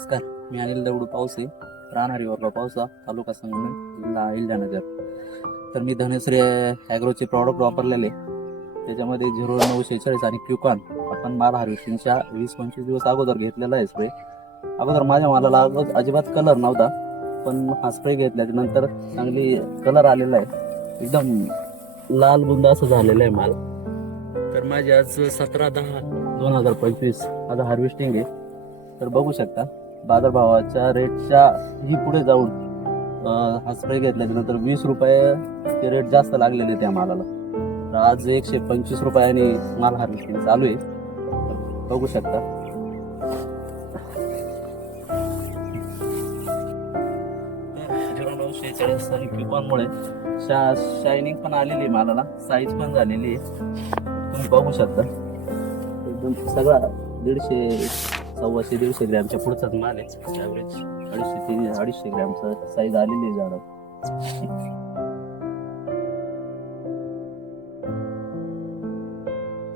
नमस्कार मी अनिल दगडू पावसे राहणारी वर्ग पावसा तालुका संगमनेर जिल्हा अहिल्यानगर. तर मी धनश्री ॲग्रोचे प्रॉडक्ट वापरलेले त्याच्यामध्ये झिरो नऊ शेहेचाळीस आणि क्युकॉन आपण माल हार्वेस्टिंगच्या वीस पंचवीस दिवस अगोदर घेतलेला आहे स्प्रे अगोदर माझ्या मालाला अगोदर अजिबात कलर नव्हता पण हा स्प्रे घेतल्याच्या नंतर चांगली कलर आलेला आहे. एकदम लाल बुंद असं झालेलं आहे माल. तर माझी आज सतरा दहा दोन हजार पंचवीस माझं हार्वेस्टिंग आहे. तर बघू शकता. बाजारभावाच्या रेटच्या ही पुढे जाऊन हा स्प्रे घेतल्याच्या नंतर वीस रुपये ते रेट जास्त लागलेले त्या मालाला. तर आज एकशे पंचवीस रुपयाने माल हार्वेस्टिंग चालू आहे. बघू शकता. झिरो शेहेचाळीस आणि शा शायनिंग पण आलेली आहे मालाला. साईज पण झालेली आहे. तुम्ही बघू शकता. एकदम सगळा दीडशे सव्वाशे दीडशे ग्रॅमच्या पुढचाच माल आहे. ॲव्हरेज अडीचशे ते अडीचशे ग्रॅमचा साईज आलेली आहे झाडं